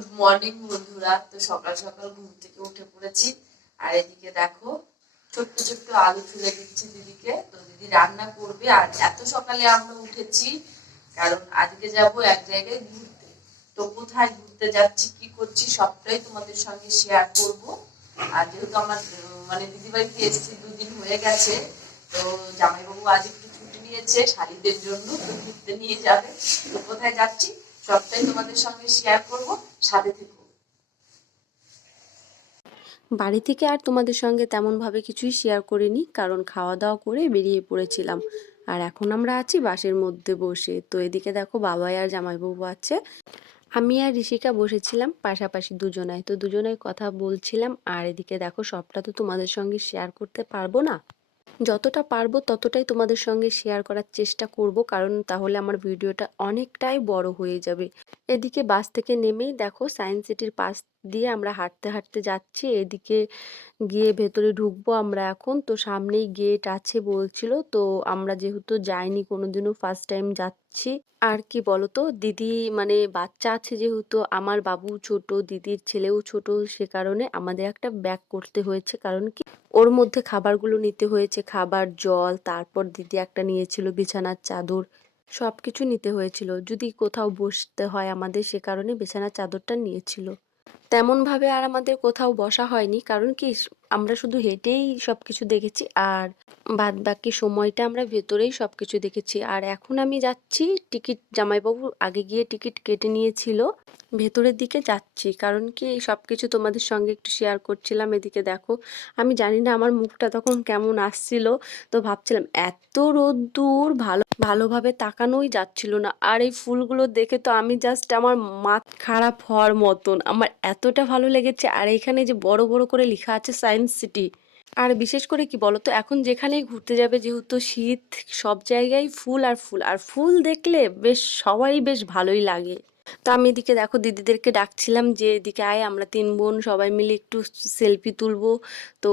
Good morning বন্ধুরা। তো সকাল সকাল ঘুম থেকে উঠে পড়েছি। আর এদিকে দেখো, ছোট্ট ছোট্ট আলু ছুলে দিচ্ছে দিদিকে। তো দিদি রান্না করবে। আর এত সকালে আমরা উঠেছি, কারণ আজকে যাব এক জায়গায় ঘুরতে। তো কোথায় ঘুরতে যাচ্ছি, কি করছি, সবটাই তোমাদের সঙ্গে শেয়ার করব। আর যেহেতু আমার মানে দিদি বাড়িতে এসেছি দুদিন হয়ে গেছে, তো জামাইবাবু আজ একটু ছুটি নিয়েছে শাড়িদের জন্য, তো ঘুরতে নিয়ে যাবে। তো কোথায় যাচ্ছি? তোমাদের সঙ্গে শেয়ার করব, সাথে বাড়ি থেকে আর তোমাদের সঙ্গে তেমনভাবে কিছুই শেয়ার করিনি, কারণ খাওয়া দাওয়া করে বেরিয়ে পড়েছিলাম। আর এখন আমরা আছি বাসের মধ্যে বসে। তো এদিকে দেখো বাবাই আর জামাইবাবু আছে। আমি আর ঋষিকা বসেছিলাম, পাশাপাশি দুজনায় তো দুজনায় কথা বলছিলাম, আর এদিকে দেখো সবটা তো তোমাদের সঙ্গে শেয়ার করতে পারব না। যতটা পারব ততটাই তোমাদের সঙ্গে শেয়ার করার চেষ্টা করব, কারণ তাহলে আমার ভিডিওটা অনেকটাই বড় হয়ে যাবে। এদিকে বাস থেকে নেমেই দেখো সায়েন্স সিটির পাশ দিয়ে আমরা হাঁটতে হাঁটতে যাচ্ছি। এদিকে গিয়ে ভেতরে ঢুকবো আমরা এখন। তো সামনেই গেট আছে বলছিল। তো আমরা যেহেতু যাইনি কোনোদিনও ফার্স্ট টাইম যাচ্ছি। আর কি বলতো? দিদি মানে বাচ্চা আছে যেহেতু, আমার বাবু ছোট, দিদির ছেলেও ছোট, সে কারণে আমাদের একটা ব্যাগ করতে হয়েছে। কারণ কি? ওর মধ্যে খাবারগুলো নিতে হয়েছে। খাবার, জল, তারপর দিদি একটা নিয়েছিল বিছানার চাদর। সব কিছু নিতে হয়েছিল। যদি কোথাও বসতে হয় আমাদের, সে কারণে বিছানার চাদরটা নিয়েছিল। তেমন ভাবে আর আমাদের কোথাও বসা হয়নি। কারণ কি, আমরা শুধু হেঁটেই সবকিছু দেখেছি আর বাদ বাকি সময়টা আমরা ভেতরেই সবকিছু দেখেছি। আর এখন আমি যাচ্ছি, টিকিট, জামাইবাবু আগে গিয়ে টিকিট কেটে নিয়েছিল। ভেতরের দিকে যাচ্ছি। কারণ কি সবকিছু তোমাদের সঙ্গে একটু শেয়ার করছিলাম, এদিকে দেখো। আমি জানি না আমার মুখটা তখন কেমন আসছিল, তো ভাবছিলাম, এত রোদ্দুর, ভালো ভালোভাবে তাকানোই যাচ্ছিল না। আর এই ফুলগুলো দেখে তো আমি জাস্ট আমার মাথ খারাপ হওয়ার মতন। আমার এতটা ভালো লেগেছে। আর এখানে যে বড় বড় করে লেখা আছে সায়েন্স সিটি আর বিশেষ করে কি বলতো, এখন যেখানেই ঘুরতে যাবে যেহেতু শীত, সব জায়গায় ফুল আর ফুল। আর ফুল দেখলে বেশ সবাই বেশ ভালোই লাগে। তো আমি এদিকে দেখো দিদিদেরকে ডাকছিলাম যে, এদিকে আয়, আমরা তিন বোন সবাই মিলে একটু সেলফি তুলবো। তো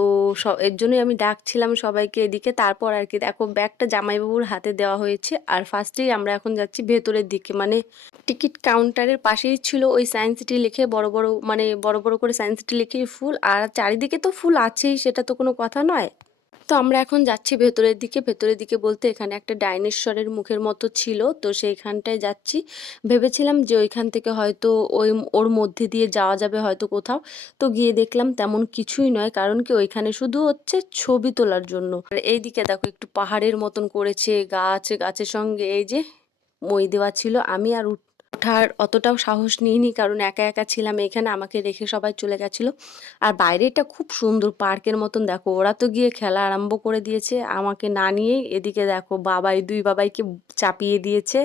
এর জন্যই আমি ডাকছিলাম সবাইকে এদিকে। তারপর আর কি দেখো ব্যাগটা জামাইবাবুর হাতে দেওয়া হয়েছে। আর ফার্স্টেই আমরা এখন যাচ্ছি ভেতরের দিকে। মানে টিকিট কাউন্টারের পাশেই ছিল ওই সায়েন্স সিটি লিখে বড় বড় মানে বড় বড় করে সায়েন্স সিটি লিখে ফুল। আর চারিদিকে তো ফুল আছেই, সেটা তো কোনো কথা নয়। তো আমরা এখন যাচ্ছি ভেতরের দিকে। ভেতরের দিকে বলতে এখানে একটা ডাইনোসরের মুখের মতো ছিল। তো সেইখানটায় যাচ্ছি। ভেবেছিলাম যে ওইখান থেকে হয়তো ওই ওর মধ্যে দিয়ে যাওয়া যাবে হয়তো কোথাও। তো গিয়ে দেখলাম তেমন কিছুই নয়, কারণ কি ওইখানে শুধু হচ্ছে ছবি তোলার জন্য। এইদিকে দেখো একটু পাহাড়ের মতন করেছে, গাছ, গাছের সঙ্গে এই যে মই দেওয়া ছিল। আমি আর উঠ- ওঠার অতটাও সাহস নিইনি, কারণ একা একা ছিলাম এখানে, আমাকে রেখে সবাই চলে গেছিল। আর বাইরেটা খুব সুন্দর, পার্কের মতন। দেখো, ওরা তো গিয়ে খেলা আরম্ভ করে দিয়েছে, আমাকে না নিয়েই। এদিকে দেখো, বাবাই, দুই বাবাইকে চাপিয়ে দিয়েছে।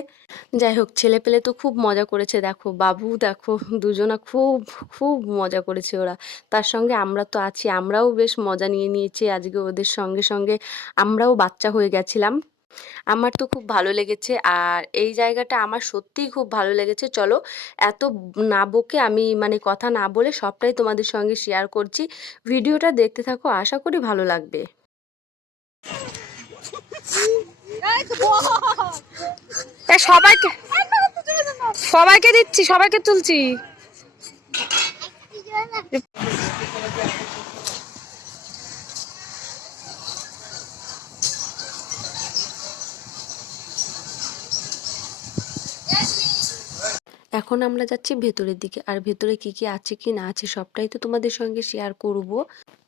যাই হোক ছেলে পেলে তো খুব মজা করেছে। দেখো, বাবু, দেখো, দুজনা খুব খুব মজা করেছে ওরা। তার সঙ্গে আমরা তো আছি, আমরাও বেশ মজা নিয়ে নিয়েছি। আজকে ওদের সঙ্গে সঙ্গে আমরাও বাচ্চা হয়ে গেছিলাম। আমার তো খুব ভালো লেগেছে। আর এই জায়গাটা আমার সত্যিই খুব ভালো লেগেছে। চলো, এত না বকে আমি মানে কথা না বলে সবটাই তোমাদের সঙ্গে শেয়ার করছি। ভিডিওটা দেখতে থাকো, আশা করি ভালো লাগবে। সবাইকে সবাইকে দিচ্ছি, সবাইকে তুলছি। এখন আমরা যাচ্ছি ভেতরের দিকে। আর ভেতরে কি কি আছে কি না আছে সবটাই তো তোমাদের সঙ্গে শেয়ার করব।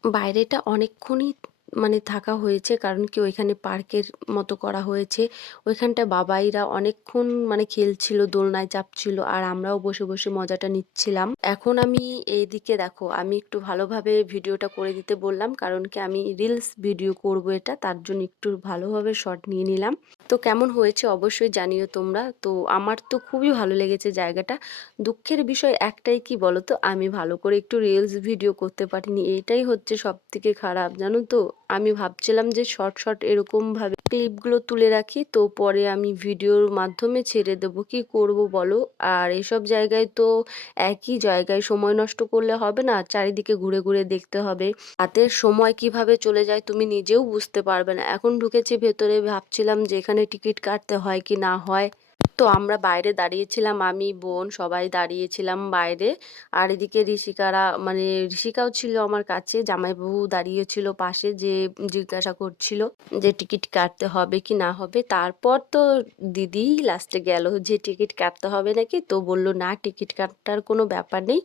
বাইরেটা অনেকক্ষণই মানে থাকা হয়েছে। কারণ কি ওইখানে পার্কের মতো করা হয়েছে। ওইখানটা বাবাইরা অনেকক্ষণ মানে খেলছিল, দোলনায় চাপছিল আর আমরাও বসে বসে মজাটা নিচ্ছিলাম। এখন আমি এইদিকে দেখো, আমি একটু ভালোভাবে ভিডিওটা করে দিতে বললাম। কারণ কি আমি রিলস ভিডিও করব এটা, তার জন্য একটু ভালোভাবে শট নিয়ে নিলাম। তো কেমন হয়েছে অবশ্যই জানিও তোমরা। তো আমার তো খুবই ভালো লেগেছে জায়গাটা। দুঃখের বিষয় একটাই কি বলতো আমি ভালো করে একটু রিলস ভিডিও করতে পারিনি। এটাই হচ্ছে সব থেকে খারাপ, জানো তো? আমি ভাবছিলাম যে শর্ট শর্ট এরকমভাবে ক্লিপগুলো তুলে রাখি, তো পরে আমি ভিডিওর মাধ্যমে ছেড়ে দেবো। কি করব বলো? আর এসব জায়গায় তো একই জায়গায় সময় নষ্ট করলে হবে না, চারিদিকে ঘুরে ঘুরে দেখতে হবে। হাতে সময় কীভাবে চলে যায় তুমি নিজেও বুঝতে পারবে না। এখন ঢুকেছি ভেতরে, ভাবছিলাম যে এখানে টিকিট কাটতে হয় কি না হয়। তো আমরা বাইরে দাঁড়িয়েছিলাম, আমি, বোন সবাই দাঁড়িয়েছিলাম বাইরে। আর এদিকে ঋষিকারা মানে ঋষিকাও ছিল আমার কাছে জামাইবাবু দাঁড়িয়েছিল পাশে যে জিজ্ঞাসা করছিল যে টিকিট কাটতে হবে কি না হবে। তারপর তো দিদি লাস্টে গেল যে টিকিট কাটতে হবে নাকি, তো বলল, না, টিকিট কাটার কোনো ব্যাপার নেই।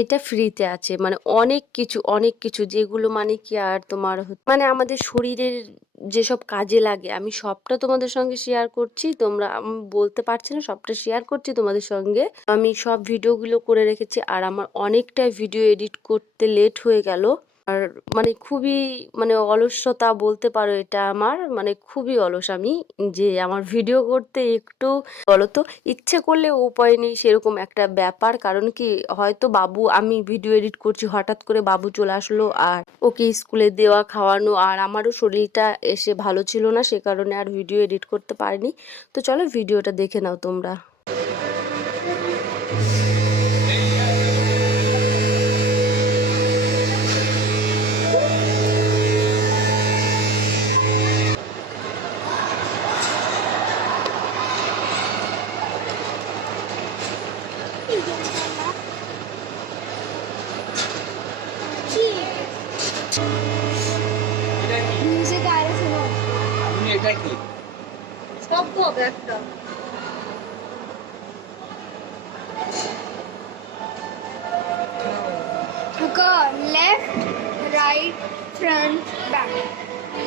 এটা ফ্রিতে আছে। মানে অনেক কিছু অনেক কিছু যেগুলো মানে কি আর তোমার মানে আমাদের শরীরের যেসব কাজে লাগে, আমি সবটা তোমাদের সঙ্গে শেয়ার করছি, তোমরা আমি বলতে পারছি না, সবটা শেয়ার করছি তোমাদের সঙ্গে। আমি সব ভিডিওগুলো করে রেখেছি, আর আমার অনেকটাই ভিডিও এডিট করতে লেট হয়ে গেল। আর মানে খুবই মানে অলসতা বলতে পারো এটা আমার মানে খুবই অলস আমি যে আমার ভিডিও করতে একটু বলতো ইচ্ছে করলে উপায় নেই সেরকম একটা ব্যাপার। কারণ কি হয়তো বাবু, আমি ভিডিও এডিট করছি, হঠাৎ করে বাবু চলে আসলো আর ওকে স্কুলে দেওয়া, খাওয়ানো আর আমারও শরীরটা এসে ভালো ছিল না, সে কারণে আর ভিডিও এডিট করতে পারিনি। তো চলো ভিডিওটা দেখে নাও তোমরা। এটা কি সব হবে একটা left right front back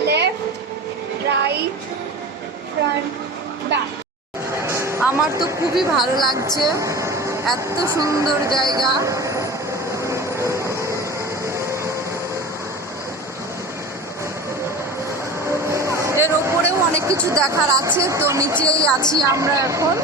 left right front back আমার তো খুবই ভালো লাগছে এত সুন্দর জায়গা। এর ওপরেও অনেক কিছু দেখার আছে তো নিচেই আছি আমরা এখন।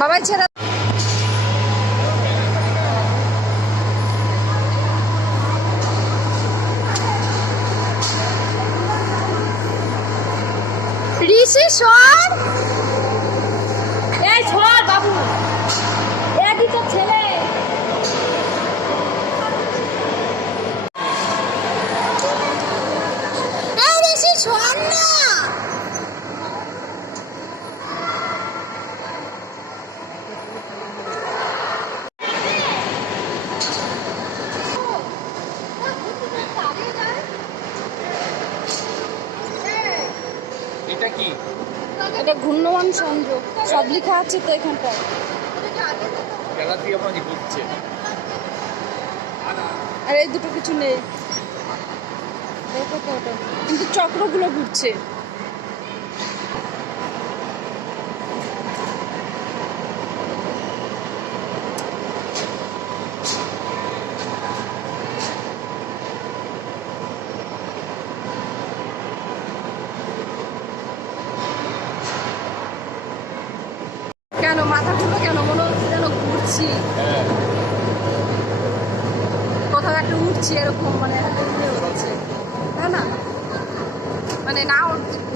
বাবাই ছেড়ে ঋষি সর এই সর বাবু এদি তো ছেলে এই ঋষি সর না এটা কি এটা ঘূর্ণমান সংযোগ সব লেখা আছে তো এখানটায় আর এই দুটো কিছু নেই। কিন্তু চক্রগুলো ঘুরছে। কেন মাথাগুলো কেন? মনে হচ্ছে যেন ঘুরছি। কোথাও একটা উঠছি এরকম মানে উঠছে। তাই না? মানে না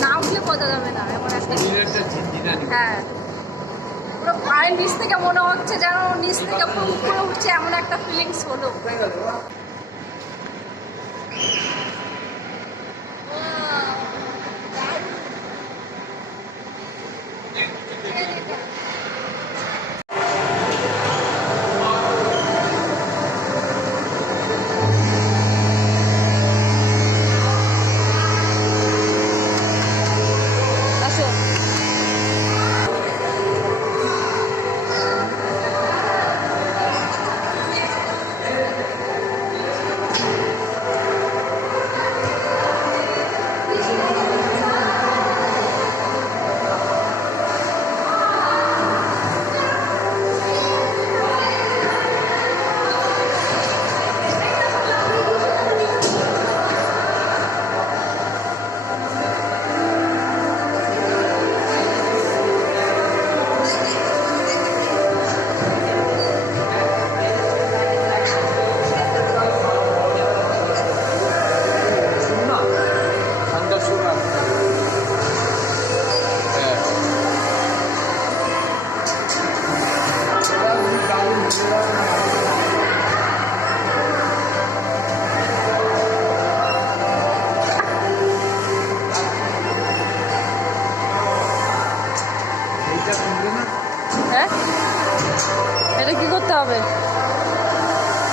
না উঠলে বোঝা যাবে না এমন একটা হ্যাঁ। পুরো পায়ের নিচ থেকে মনে হচ্ছে যেন নিচ থেকে পুরো উপরে উঠছে এমন একটা ফিলিংস হলো।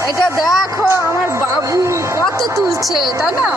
এটা দেখো আমার বাবু কত তুলছে তাই না?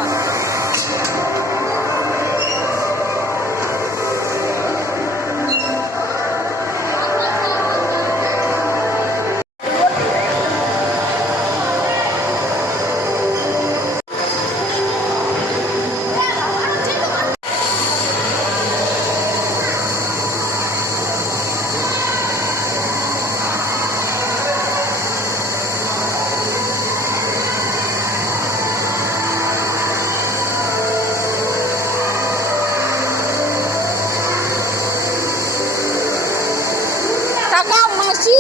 তাকাও মাসি।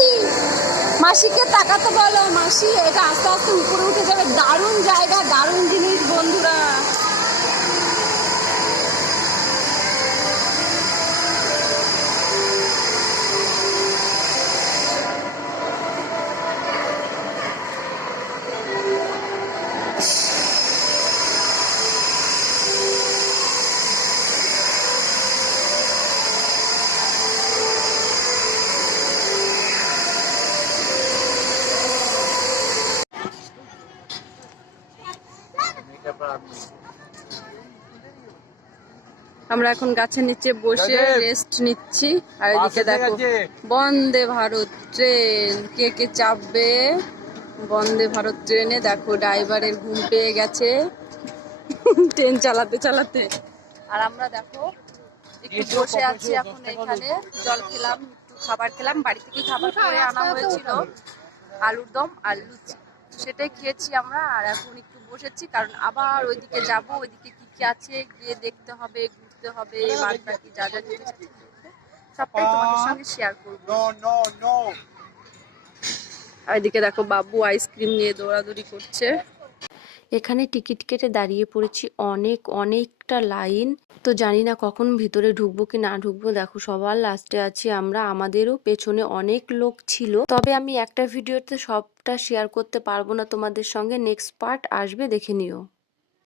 মাসিকে তাকাতে বলো, মাসি, এটা আস্তে আস্তে উপরে উঠে যাবে। দারুণ জায়গা, দারুণ জিনিস, বন্ধুরা। আমরা এখন গাছের নিচে বসে রেস্ট নিচ্ছি। আর এদিকে দেখো বন্দে ভারত ট্রেন কে কে চাপবে? বন্দে ভারত ট্রেনে দেখো ড্রাইভারের ঘুম পেয়ে গেছে। ট্রেন চালাতে চালাতে। আর আমরা দেখো একটু বসে আছি এখন এখানে। জল খেলাম একটু খাবার খেলাম বাড়ি থেকে খাবার করে আনা হয়েছিল। আলুর দম আর লুচি। সেটাই খেয়েছি আমরা আর এখন একটু বসেছি কারণ আবার ওইদিকে যাব ওইদিকে কি কি আছে গিয়ে দেখতে হবে ঘুরতে হবে বাদ বাকি যা যা জিনিস সবটাই তোমাদের সঙ্গে শেয়ার করব। এদিকে দেখো বাবু আইসক্রিম নিয়ে দৌড়াদৌড়ি করছে। এখানে টিকিট কেটে দাঁড়িয়ে পড়েছি অনেক অনেকটা লাইন। তো জানি না কখন ভিতরে ঢুকবো কি না ঢুকবো। দেখো সবার লাস্টে আছি আমরা আমাদেরও পেছনে অনেক লোক ছিল। তবে আমি একটা ভিডিওতে সবটা শেয়ার করতে পারব না তোমাদের সঙ্গে। নেক্সট পার্ট আসবে দেখে নিও।